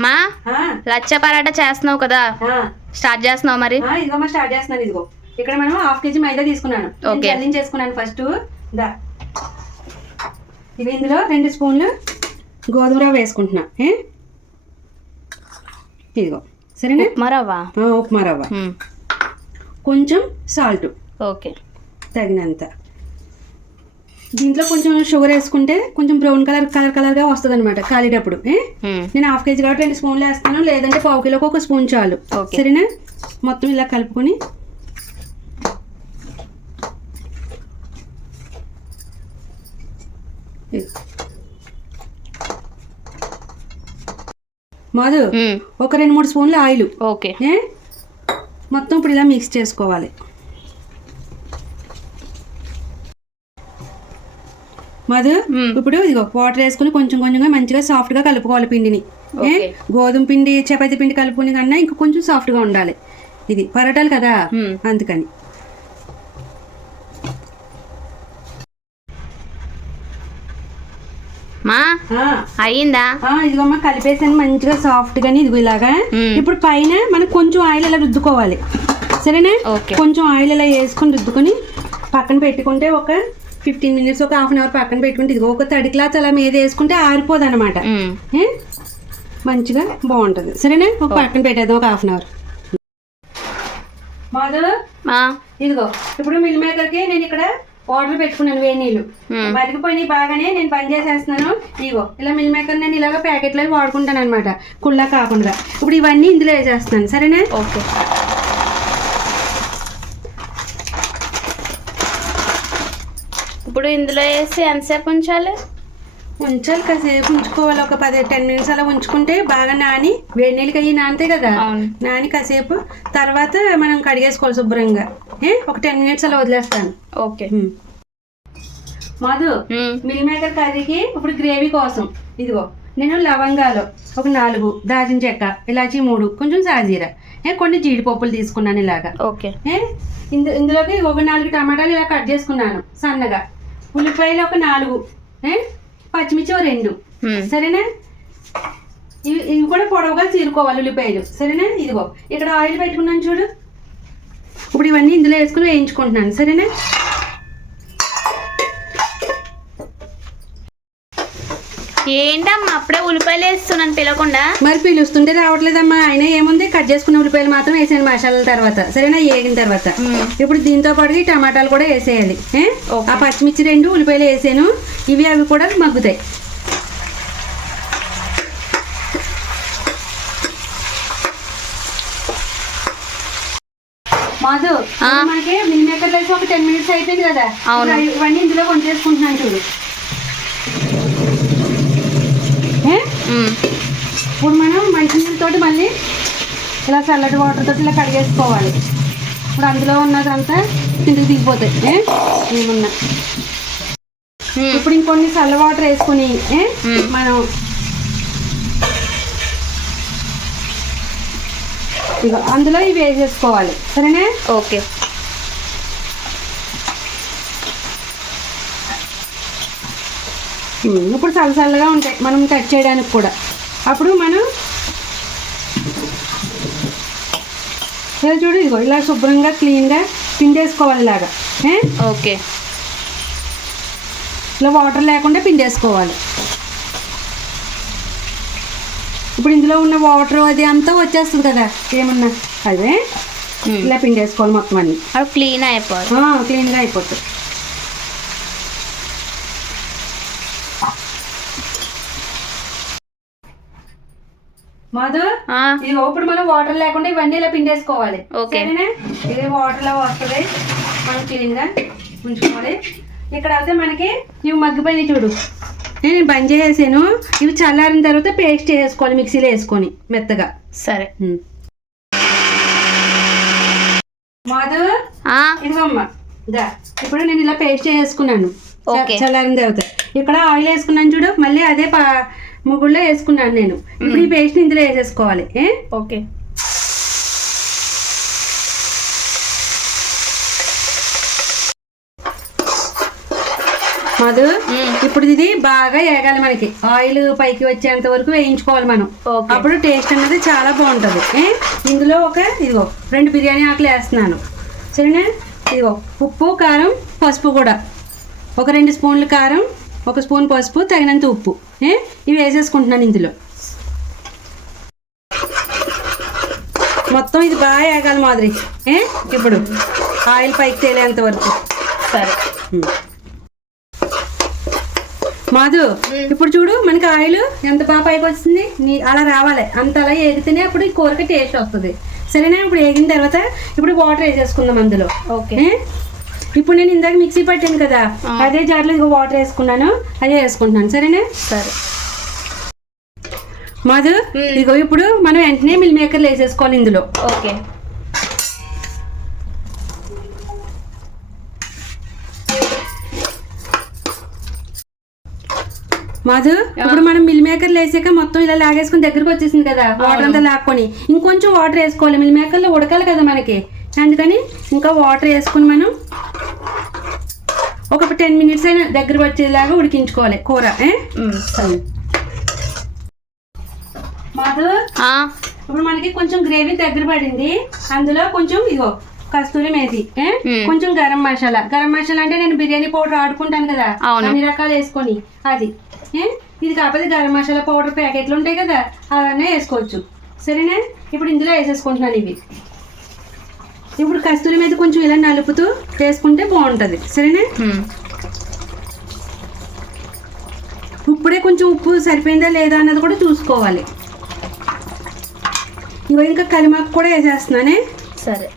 మా లచ్చ పరాటా చేస్తున్నావు కదా. స్టార్ట్ చేస్తున్నావు మరి? ఇదిగో మా స్టార్ట్ చేస్తున్నాను ఇదిగో. ఇక్కడ మనం హాఫ్ కేజీ మైదా తీసుకున్నాను. ఓకే. చేసుకున్నాను ఫస్ట్. దా. ఇవి ఇందులో రెండు స్పూన్లు గోధుమ రవ్వ వేసుకుంటున్నా? ఇదిగో. సరేనా? ఉప్మా రవ్వ? ఉప్మా రవ్వ. కొంచెం సాల్ట్. ఓకే. తగినంత. దీంట్లో కొంచెం షుగర్ వేసుకుంటే కొంచెం బ్రౌన్ కలర్ కలర్ కలర్గా వస్తుంది అనమాట కాలేటప్పుడు. నేను హాఫ్ కేజీ కాబట్టి రెండు స్పూన్లు వేస్తాను లేదంటే పావు కిలోకి ఒక స్పూన్ చాలు. ఓకే. సరేనా? మొత్తం ఇలా కలుపుకొని మధు. ఒక రెండు మూడు స్పూన్లు ఆయిల్ ఓకే. మొత్తం ఇప్పుడు ఇలా మిక్స్ చేసుకోవాలి. మధు. ఇప్పుడు ఇదిగో వాటర్ వేసుకుని కొంచెం కొంచెంగా మంచిగా సాఫ్ట్గా కలుపుకోవాలి పిండిని. గోధుమ పిండి చపాతీ పిండి కలుపుకుని కన్నా ఇంకా కొంచెం సాఫ్ట్గా ఉండాలి ఇది పరోటాలు కదా. అందుకని మా ఆ, ఇదిగోమ్మా కలిపేసాను మంచిగా సాఫ్ట్ గాని ఇదిగో ఇలాగా. ఇప్పుడు పైన మనకు కొంచెం ఆయిల్ ఇలా రుద్దుకోవాలి సరేనా. కొంచెం ఆయిల్ ఇలా వేసుకొని రుద్దుకొని పక్కన పెట్టుకుంటే ఒక ఫిఫ్టీన్ మినిట్స్ ఒక హాఫ్ అన్ అవర్ పక్కన పెట్టుకుంటే ఇదిగో ఒక తడి క్లాత్ అలా మీద వేసుకుంటే ఆరిపోదు అనమాట. మంచిగా బాగుంటుంది. సరేనా? ఒక పక్కన పెట్టేద్దాం ఒక హాఫ్ అన్ అవర్ మాధవ్? ఇదిగో ఇప్పుడు మిల్ మేకర్కి నేను ఇక్కడ వాటర్ పెట్టుకున్నాను వేడి నీళ్ళు బాగానే నేను పని చేసేస్తున్నాను. ఇగో ఇలా మిల్ మేకర్ నేను ఇలాగ ప్యాకెట్లో వాడుకుంటాను అనమాట కుళ్ళ కాకుండా. ఇప్పుడు ఇవన్నీ ఇందులో వేసేస్తున్నాను. సరేనా? ఓకే. ఇప్పుడు ఇందులో వేసి ఎంతసేపు ఉంచాలి? ఉంచాలి కాసేపు ఉంచుకోవాలి. ఒక పది టెన్ మినిట్స్ అలా ఉంచుకుంటే బాగా నాని వేడి నీళ్ళకి అయ్యి నానితే కదా. నాని కాసేపు తర్వాత మనం కడిగేసుకోవాలి శుభ్రంగా. ఏ ఒక టెన్ మినిట్స్ అలా వదిలేస్తాను. ఓకే. మధు. మిల్ మేకర్ కర్రీకి ఇప్పుడు గ్రేవీ కోసం. ఇదిగో నేను లవంగాలు ఒక నాలుగు దాచిన చెక్క ఇలాచి మూడు కొంచెం సాజీర. ఏ కొన్ని జీడిపప్పులు తీసుకున్నాను ఇలాగా. ఓకే. ఇందులోకి ఒక నాలుగు టమాటాలు ఇలా కట్ చేసుకున్నాను సన్నగా. ఉల్లిపాయలు ఒక నాలుగు పచ్చిమిర్చి ఒక రెండు. సరేనా? ఇవి ఇవి కూడా పొడవుగా చీరుకోవాలి ఉల్లిపాయలు. సరేనా? ఇదిగో ఇక్కడ ఆయిల్ పెట్టుకున్నాను చూడు. ఇప్పుడు ఇవన్నీ ఇందులో వేసుకుని వేయించుకుంటున్నాను. సరేనా? ఏంటమ్మా అప్పుడే ఉల్లిపాయలు వేస్తున్నాను పిలవకుండా? మరి పిలుస్తుంటే రావట్లేదమ్మా. అయినా ఏముంది? కట్ చేసుకున్న ఉల్లిపాయలు మాత్రం వేసాను మసాలాల తర్వాత. సరేనా? వేగిన తర్వాత. ఇప్పుడు దీంతో పాటు ఈ టమాటాలు కూడా వేసేయాలి. ఆ పచ్చిమిర్చి రెండు ఉల్లిపాయలు వేసాను. ఇవి అవి కూడా మగ్గుతాయి. మాధు మనకి మిల్ మేకర్ ఒక టెన్ మినిట్స్ అయిపోయింది కదా. అవును. ఇవన్నీ ఇందులో వంచేసుకుంటున్నాను చూడు ఏ? మ్మ్. ఇప్పుడు మనం మంచినీళ్ళతోటి మళ్ళీ ఇలా చల్లటి వాటర్ తోటి ఇలా కడిగేసుకోవాలి. ఇప్పుడు అందులో ఉన్నదంతా కిందకి దిగిపోతాయి? ఏమున్నా. ఇప్పుడు ఇంకొన్ని చల్ల వాటర్ వేసుకుని. మనం ఇగో అందులో ఇవి వేసేసుకోవాలి. సరేనా? ఓకే. ఇప్పుడు చల్ల చల్లగా ఉంటాయి. మనం కట్ చేయడానికి కూడా. అప్పుడు మనం ఇలా చూడు ఇదిగో ఇలా శుభ్రంగా క్లీన్గా పిండేసుకోవాలి ఇలాగా? ఓకే. ఇలా వాటర్ లేకుండా పిండేసుకోవాలి. ఇప్పుడు ఇందులో ఉన్న వాటర్ అది అంతా వచ్చేస్తుంది కదా ఏమన్నా అదే. ఇలా పిండేసుకోవాలి మొత్తం అన్ని. క్లీన్ అయిపోదు ఆ, క్లీన్గా అయిపోతుంది మధు ఇది ఇప్పుడు మనం వాటర్ లేకుండా ఇవన్నీ ఇలా పిండేసుకోవాలి. సరేనా? ఇది వాటర్లో వస్తుంది. మనం క్లీన్గా ఉంచుకోవాలి. ఇక్కడ అయితే మనకి ఇవి మగ్గిపోయినాయి చూడు. నేను బంద్ చేసేసాను. ఇవి చల్లారిన తర్వాత పేస్ట్ వేసుకోవాలి మిక్సీలో వేసుకొని మెత్తగా. సరే. మధు ఇదిగోమ్మ. దా ఇప్పుడు నేను ఇలా పేస్ట్ చేసుకున్నాను. చల్లారిన తర్వాత. ఇక్కడ ఆయిల్ వేసుకున్నాను చూడు. మళ్ళీ అదే ముగ్గుల్లో వేసుకున్నాను నేను. ఇప్పుడు ఈ పేస్ట్ ఇందులో వేసేసుకోవాలి. ఓకే. మధు. ఇప్పుడు ఇది బాగా వేగాలి మనకి. ఆయిల్ పైకి వచ్చేంత వరకు వేయించుకోవాలి మనం. అప్పుడు టేస్ట్ అనేది చాలా బాగుంటుంది? ఇందులో ఒక ఇదిగో రెండు బిర్యానీ ఆకులు వేస్తున్నాను. సరేనా? ఇదిగో ఉప్పు కారం పసుపు కూడా. ఒక రెండు స్పూన్లు కారం ఒక స్పూన్ పసుపు తగినంత ఉప్పు. ఏ? ఇవి వేసేసుకుంటున్నాను ఇందులో. మొత్తం ఇది బాగా వేగాలి మాదిరి. ఏ? ఇప్పుడు ఆయిల్ పైకి తేలేంత వరకు. సరే. మాధు ఇప్పుడు చూడు మనకి ఆయిల్ ఎంత బాగా పైకి వచ్చింది నీ అలా రావాలి. అంత అలా ఎగితేనే అప్పుడు ఈ కూరకి టేస్ట్ వస్తుంది. సరేనా? ఇప్పుడు వేగిన తర్వాత ఇప్పుడు వాటర్ వేసేసుకుందాం అందులో. ఓకే? ఇప్పుడు నేను ఇందాక మిక్సీ పట్టాను కదా. అదే జార్లో ఇదిగో వాటర్ వేసుకున్నాను అదే వేసుకుంటున్నాను సరేనా? సరే. మాధు. ఇదిగో ఇప్పుడు మనం వెంటనే మిల్ మేకర్లు వేసేసుకోవాలి ఇందులో. ఓకే. మాధు ఇప్పుడు మనం మిల్ మేకర్లు వేసాక మొత్తం ఇలా లాగేసుకుని దగ్గరకు వచ్చేసింది కదా వాటర్ అంతా లాక్కొని. ఇంకొంచెం వాటర్ వేసుకోవాలి మిల్ మేకర్లో ఉడకాలి కదా మనకి. అందుకని ఇంకా వాటర్ వేసుకుని మనం ఒక టెన్ మినిట్స్ అయినా దగ్గర వచ్చేలాగా ఉడికించుకోవాలి కూర సరే. మాధు ఆ, ఇప్పుడు మనకి కొంచెం గ్రేవీ దగ్గర పడింది. అందులో కొంచెం ఇగో కస్తూరి మేతి. కొంచెం గరం మసాలా. గరం మసాలా అంటే నేను బిర్యానీ పౌడర్ ఆడుకుంటాను కదా. అన్ని రకాలు వేసుకొని అది? ఇది కాకపోతే గరం మసాలా పౌడర్ ప్యాకెట్లు ఉంటాయి కదా అవన్నీ వేసుకోవచ్చు. సరేనా? ఇప్పుడు ఇందులో వేసేసుకుంటున్నాను ఇవి. ఇప్పుడు కస్తూరి మీద కొంచెం ఇలా నలుపుతూ వేసుకుంటే బాగుంటుంది. సరేనా. ఇప్పుడే కొంచెం ఉప్పు సరిపోయిందా లేదా అన్నది కూడా చూసుకోవాలి. ఇగో ఇంకా కలిమాకు కూడా వేసేస్తున్నానే? సరే.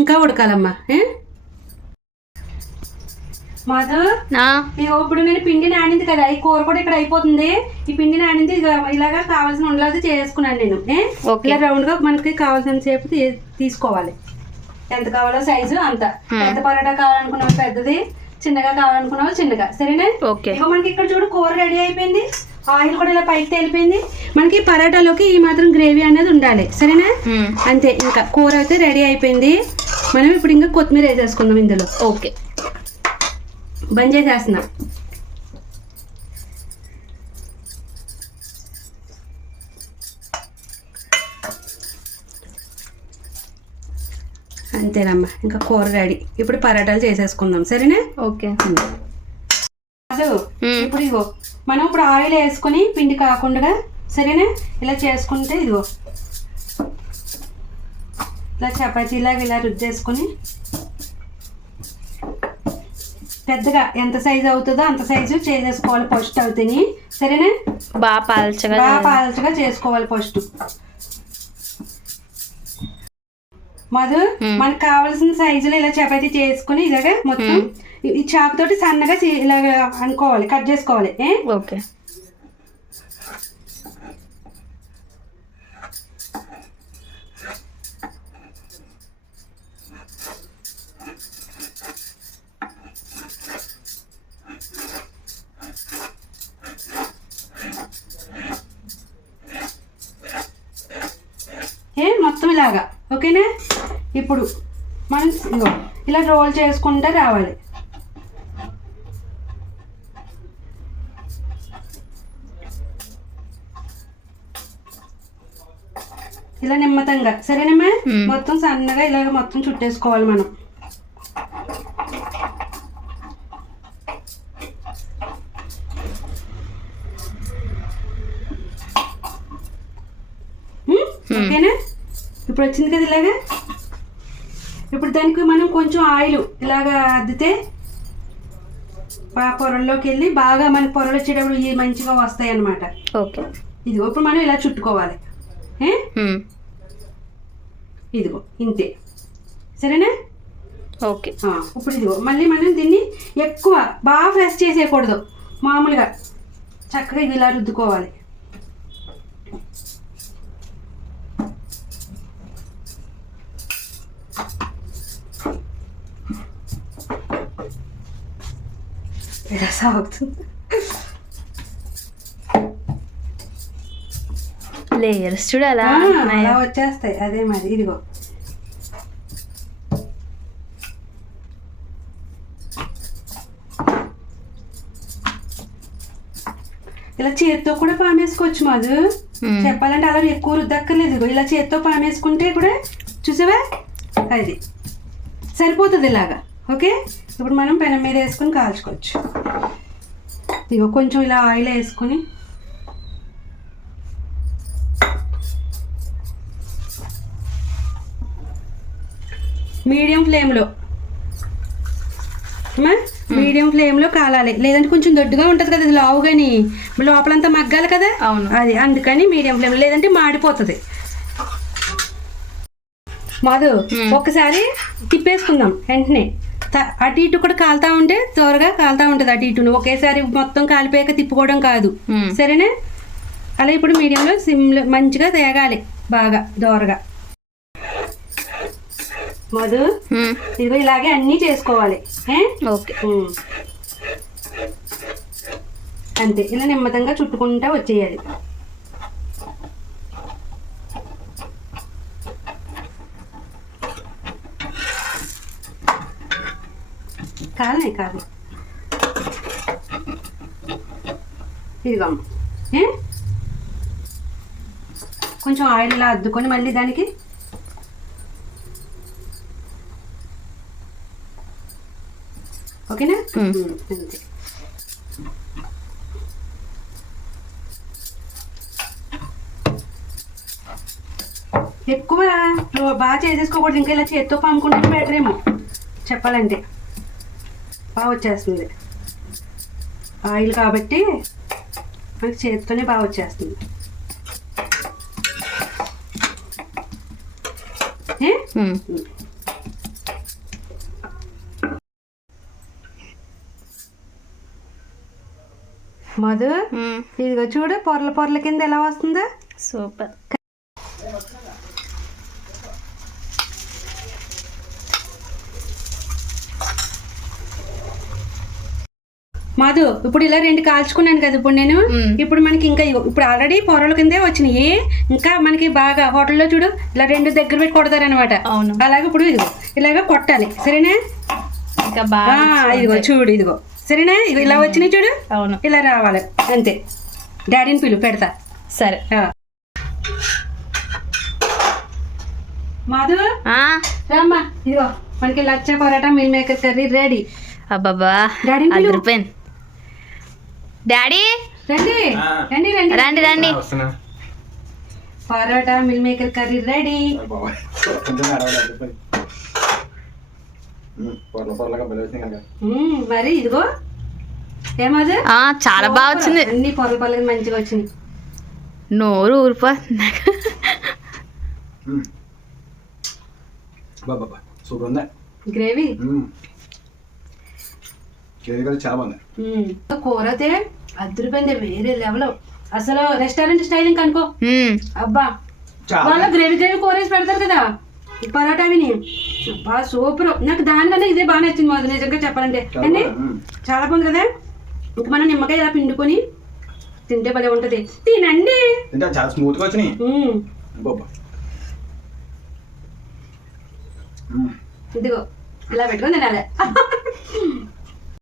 ఇంకా ఉడకాలమ్మా ఏ? మాధు ఆ, ఇగో ఇప్పుడు నేను పిండి నానింది కదా ఈ కూర కూడా ఇక్కడ అయిపోతుంది. ఈ పిండి నానింది ఇలాగా కావాల్సిన ఉండలేదు చేసుకున్నాను నేను. ఇలా రౌండ్గా మనకి కావాల్సిన సేపు తీసుకోవాలి. ఎంత కావాలో సైజు అంత. పెద్ద పరోటా కావాలనుకున్న పెద్దది చిన్నగా కావాలనుకున్న వాళ్ళు చిన్నగా సరేనా? ఓకే. ఇగో మనకి ఇక్కడ చూడు కూర రెడీ అయిపోయింది. ఆయిల్ కూడా ఇలా పైకి తేలిపోయింది. మనకి పరోటాలోకి ఈ మాత్రం గ్రేవీ అనేది ఉండాలి సరేనా. అంతే ఇంకా కూర అయితే రెడీ అయిపోయింది. మనం ఇప్పుడు ఇంకా కొత్తిమీర వేసేసుకుందాం ఇందులో. ఓకే. బంద్ చేసేస్తున్నా. అంతేనమ్మా ఇంకా కూర రెడీ ఇప్పుడు పరాటాలు చేసేసుకుందాం. సరేనా? ఓకే. అదు. ఇప్పుడు ఇగో మనం ఇప్పుడు ఆయిల్ వేసుకొని పిండి కాకుండా సరేనా? ఇలా చేసుకుంటే ఇదిగో. ఇలా చపాతీలాగా ఇలా రుద్దేసుకొని పెద్దగా ఎంత సైజు అవుతుందో అంత సైజు చేసేసుకోవాలి ఫస్ట్ అవుతాయి సరేనా? బాగా పాల్చగా బాగా పాలచగా చేసుకోవాలి ఫస్ట్ మధు. మనకు కావాల్సిన సైజులో ఇలా చపాతీ చేసుకుని ఇలాగా మొత్తం ఈ చాకు తోటి సన్నగా ఇలాగ అనుకోవాలి కట్ చేసుకోవాలి? ఓకే ఏ మొత్తం ఇలాగా ఓకేనా? ఇప్పుడు మనం ఇగో ఇలా రోల్ చేసుకుంటూ రావాలి. ఇలా నిమ్మతంగా. సరేనమ్మా? మ్మ్. మొత్తం సన్నగా ఇలాగ మొత్తం చుట్టేసుకోవాలి మనం? ఓకేనా? ఇప్పుడు వచ్చింది కదా ఇలాగా? ఇప్పుడు దానికి మనం కొంచెం ఆయిల్ ఇలాగా అద్దితే పొరల్లోకి వెళ్ళి బాగా మనకి పొరలు వచ్చేటప్పుడు ఇవి మంచిగా వస్తాయి అన్నమాట. ఓకే. ఇదిగో ఇప్పుడు మనం ఇలా చుట్టుకోవాలి. ఇదిగో ఇంతే. సరేనా? ఓకే. ఇప్పుడు ఇదిగో మళ్ళీ మనం దీన్ని ఎక్కువ బాగా ఫ్రెష్ చేసేయకూడదు. మామూలుగా చక్కగా ఇది ఇలా రుద్దుకోవాలి. ఇలా సాగుతుంది లేయర్స్ చూడు అలా వచ్చేస్తాయి. అదే మరి. ఇదిగో. ఇలా చేత్తో కూడా పామేసుకోవచ్చు మాధు. చెప్పాలంటే అలా ఎక్కువ రుద్దక్కర్లేదు. ఇలా చేత్తో పామేసుకుంటే కూడా చూసావా? అది సరిపోతుంది ఇలాగా. ఓకే? ఇప్పుడు మనం పెనం మీద వేసుకొని కాల్చుకోవచ్చు. ఇదిగో కొంచెం ఇలా ఆయిల్ వేసుకొని. మీడియం ఫ్లేమ్లో. మీడియం ఫ్లేమ్లో కాలాలి. లేదంటే కొంచెం దొడ్డుగా ఉంటుంది కదా ఇది లావు కానీ లోపలంతా మగ్గాలి కదా? అవును. అది అందుకని మీడియం ఫ్లేమ్ లేదంటే మాడిపోతుంది. మధు మ్మ్. ఒక్కసారి తిప్పేసుకుందాం వెంటనే. అటు ఇటు కూడా కాలుతా ఉంటే త్వరగా కాలుతా ఉంటుంది అటు ఇటు ఒకేసారి మొత్తం కాలిపోయాక తిప్పుకోవడం కాదు. సరేనా అలా ఇప్పుడు మీడియంలో సిమ్లో మంచిగా తేగాలి బాగా దోరగా మధు. ఇదిగో ఇలాగే అన్నీ చేసుకోవాలి? ఓకే. అంతే ఇలా నెమ్మదంగా చుట్టుకుంటా వచ్చేయాలి కాలే కాదు. ఇదిగో అమ్మ. ఏ? కొంచెం ఆయిల్ ఇలా అద్దుకొని మళ్ళీ దానికి? ఓకేనా? అంతే. ఎక్కువ బాగా చేసేసుకోకూడదు. ఇంకా ఇలా చేత్తో పాముకుంటే బెటర్ ఏమో చెప్పాలంటే. బాగా వచ్చేస్తుంది. ఆయిల్ కాబట్టి మనకి చేత్తోనే బాగా వచ్చేస్తుంది. మధు. ఇదిగో చూడు పొరల పొరల కింద ఎలా వస్తుందో? సూపర్. మధు ఇప్పుడు ఇలా రెండు కాల్చుకున్నాను కదా ఇప్పుడు నేను. ఇప్పుడు మనకి ఇంకా ఇగో, ఇప్పుడు ఆల్రెడీ పొరల కిందే వచ్చినాయి. ఇంకా మనకి బాగా హోటల్లో చూడు ఇలా రెండు దగ్గర పెట్టి కొడతారనమాట అవును. అలాగే ఇప్పుడు ఇదిగో ఇలాగ కొట్టాలి. సరేనా? ఇంకా బాగా ఇదిగో చూడు ఇదిగో. సరేనా? ఇదిగో ఇలా వచ్చినాయి చూడు. అవును. ఇలా రావాలి. అంతే. డాడీని పిలు పెడతా. సరే. మధు? రామ్మా. ఇదిగో మనకి lachha paratha meal maker curry ready. అబ్బబ్బా. డాడీని పిలు. అదిరిపోయింది. డాడీ? రండి. రండి రండి రండి. రండి వస్తున్నా. Paratha meal maker curry ready. వచ్చింది మరి ఇదిగో. ఏమది ఆ, చాలా బాగా వచ్చింది. అన్ని పొరలు పొరలు మంచిగా వచ్చినాయి. నోరు ఊరిపోతుంది బాబా సూపర్ ఉందా? గ్రేవీ? కూడా చాలా. కూర అయితే అద్దరిపోయింది వేరే లెవెల్ అసలు రెస్టారెంట్ స్టైల్ ఇంకా అనుకో. అబ్బా చాలా వాళ్ళ గ్రేవీ గ్రేవీ కూర వేసి పెడతారు కదా పరోటా విని అబ్బా సూపర్ నాకు దానికన్నా ఇదే బాగా నచ్చింది మాది నిజంగా చెప్పాలంటే చాలా అండి. చాలా బాగుంది కదా ఇంక మనం నిమ్మకాయ ఇలా పిండుకొని తింటే భలే ఉంటది తినండి చాలా స్మూత్గా వచ్చినాయి ఇదిగో ఇలా పెట్టుకొని తినాలి